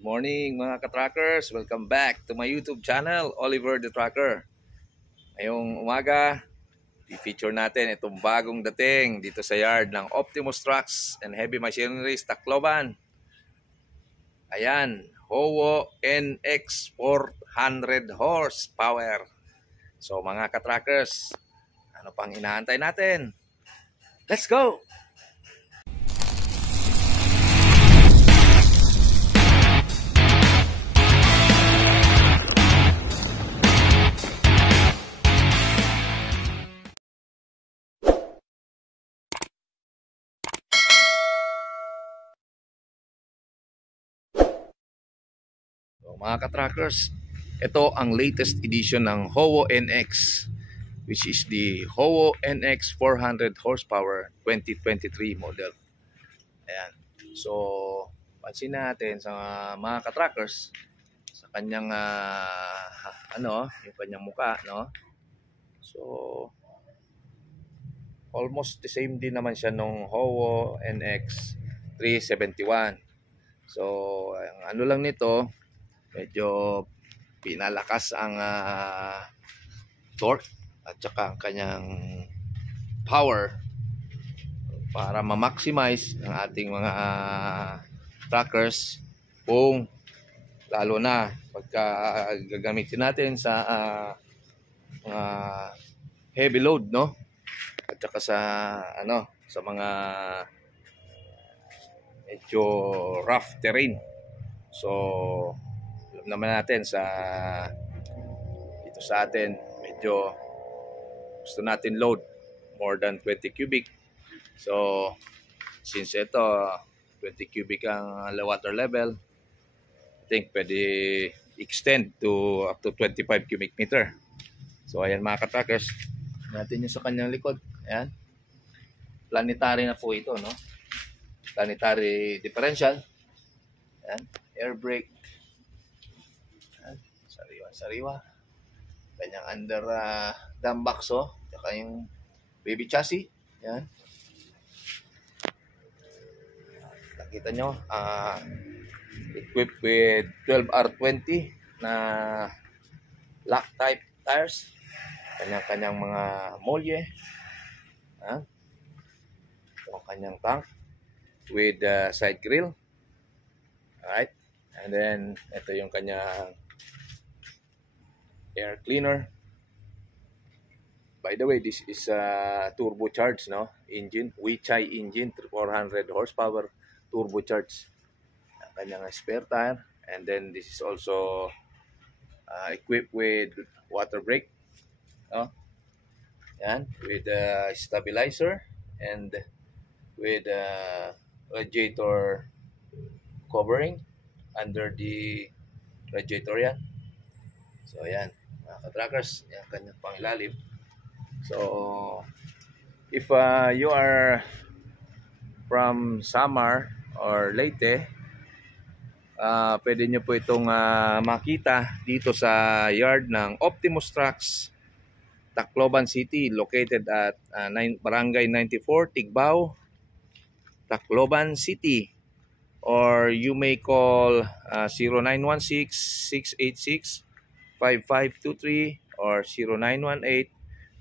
Good morning mga ka-trackers! Welcome back to my YouTube channel, Oliver the Tracker. Ngayong umaga, i-feature natin itong bagong dating dito sa yard ng Optimus Trucks and Heavy Machineries, Tacloban. Ayan, Howo NX 400 horsepower. So mga ka-trackers, ano pang inaantay natin? Let's go! So, mga ka-trackers, ito ang latest edition ng Howo NX, which is the Howo NX 400 horsepower 2023 model. Ayan. So, pansin natin sa mga ka-trackers sa kanyang yung kanyang muka, no? So, almost the same din naman siya nung Howo NX 371. So, ang ano lang nito, medyo pinalakas ang torque at saka ang kanyang power para ma-maximize ang ating mga trackers kung lalo na pagka gagamitin natin sa heavy load, no? At saka sa sa mga medyo rough terrain. So alam naman natin dito sa atin medyo gusto natin load more than 20 cubic. So since ito 20 cubic ang water level, I think pwede extend to up to 25 cubic meter. So ayan mga ka-trackers, natin yung sa kanyang likod. Ayan, planetary na po ito, no? Planetary differential. Ayan, air brake. Sariwa. Kanyang under dam box, saka yung baby chassis. Yan. Nakita nyo, equipped with 12R20 na lock type tires. Kanyang mga molye. Ito ang kanyang tank with side grill. Alright. And then ito yung kanyang air cleaner. By the way, this is turbocharged, no? Engine, Weichai engine, 400 horsepower, turbocharged. Ang kanyang spare tire. And then this is also equipped with water brake, no? Yan, with stabilizer and with radiator covering under the radiator yan. So ayan, mga ka-trackers, yan kanyang pangilalim. So if you are from Samar or Leyte, pwede nyo po itong makita dito sa yard ng Optimus Trucks, Tacloban City, located at Barangay 94, Tigbao, Tacloban City. Or you may call 0916-686-5523 or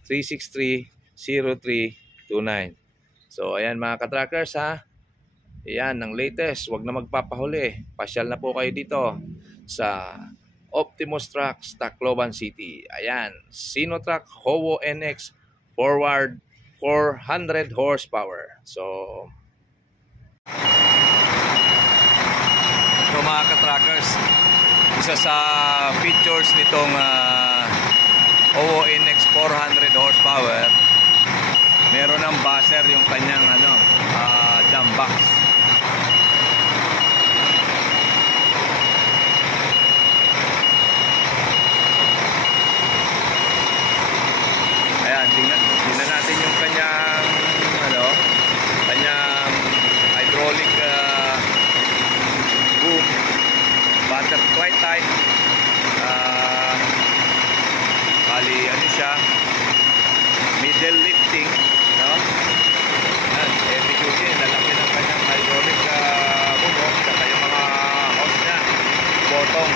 0918-363-0329. So ayan mga ka-trackers, ayan ang latest. Huwag na magpapahuli. Pasyal na po kayo dito sa Optimus Trucks, Tacloban City. Ayan, Sinotrack Howo NX forward 400 horsepower. So mga ka-trackers, isa sa features nitong Howo NX 400 horsepower, meron ng buzzer yung kanyang jam box. Ayan, tingnan natin yung kanyang kanyang hydraulic boom, butterfly type. Bali siya, middle lifting, no? Heavy duty, lalaki ng kanyang hydraulic boom, saka yung mga hose niya. Totong.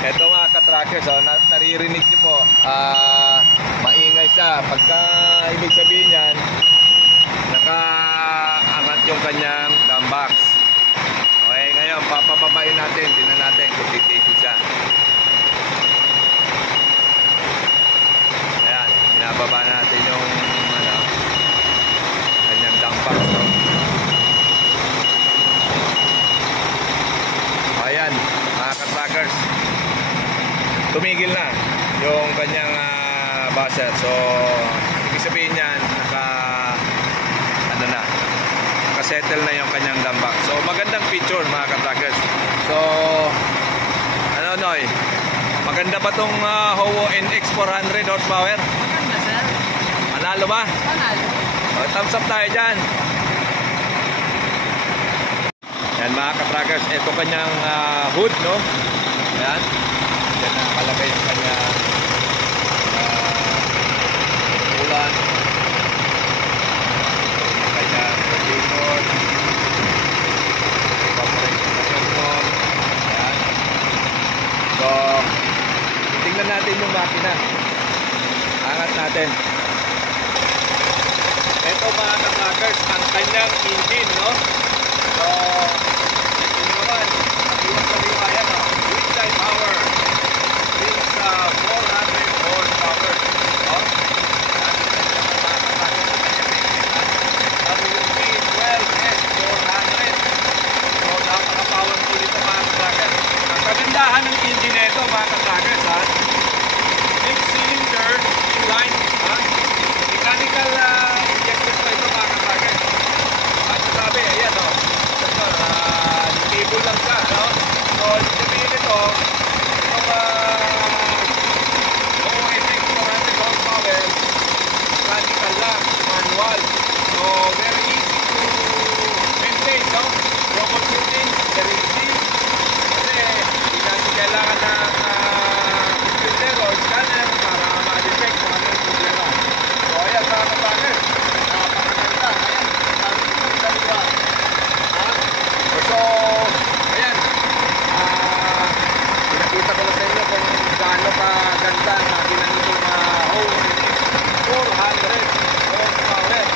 Ito mga ka-trackers, naririnig nyo po, maingay siya. Pagka ibig sabihin yan, nakaangat yung kanyang dump box. Okay, ngayon papababain natin, tingnan natin kung titipid siya. Ayan, binababa natin yung kanyang dump box, no? Ayan, mga ka-trackers, tumigil na yung kanyang buzzer. So ibig sabihin yan, nakasettle na yung kanyang dump box. So magandang picture mga ka-trackers. So Noy, maganda ba tong Howo NX 400 horsepower? Maganda, sir. Manalo ba? Manalo. Thumbs up tayo dyan. Yan mga ka-trackers, ito kanyang hood, no? Yan. Yan nakalagay yung kanyang ulan. Kanyang radiator. Evaporation control. Yan. So, tingnan natin yung makina. Angat natin. Ito mga ka-trackers, ang kanyang engine, no? So, ito naman, kaliwa-kaliwa yan, no? Wind time power. Brings 400 horsepower. No? WP 12S400. So, napaka-powerful ito mga ka-trackers. Ang kagandahan ng engine nito mga ka-trackers, ha? 6-cylinder inline, ha? Mechanical injection pa ito mga ka-trackers. At sabi, ayan, no? Cable lang siya, no? So, sabihin ito, yung Howo NX 400 horsepower, mechanical lang, manual. So, very easy to maintain, no? Troubleshooting, very easy. Kasi, hindi natin kailangan ng computer o scanner para ma-detect kung ano yung problema. So, ayan, mga ka-trackers, napakaganda. Ayan, sabi ko yung dalawa. So, ayan, pinakita ko na sa inyo kung gaano kaganda ang makina nitong Howo NX 400 horsepower.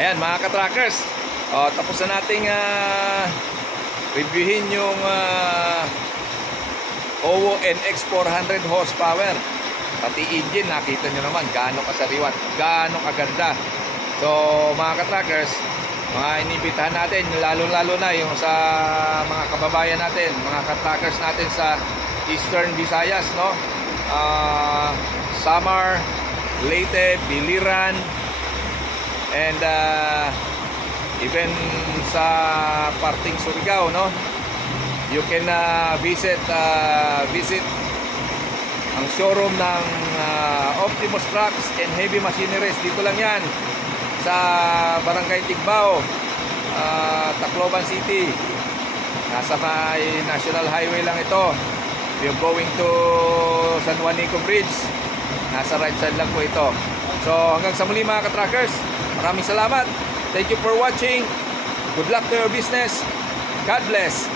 Ayan mga ka-trackers, tapos na nating reviewin yung Howo NX 400 horsepower. Pati engine, nakita nyo naman gaano kasariwan, gaano kaganda. So mga ka-trackers, mga inibitahan natin, lalo-lalo na yung sa mga kababayan natin, mga ka-trackers natin sa Eastern Visayas, no? Samar, Leyte, Biliran, and even sa parting Surigao, no? You can visit ang showroom ng Optimus Trucks and Heavy Machineries. Dito lang yan sa Barangay Tigbao, Tacloban City. Nasa may National Highway lang ito. If you're going to San Juanico Bridge, nasa right side lang po ito. So hanggang sa muli mga ka-trackers, maraming salamat. Thank you for watching. Good luck to your business. God bless.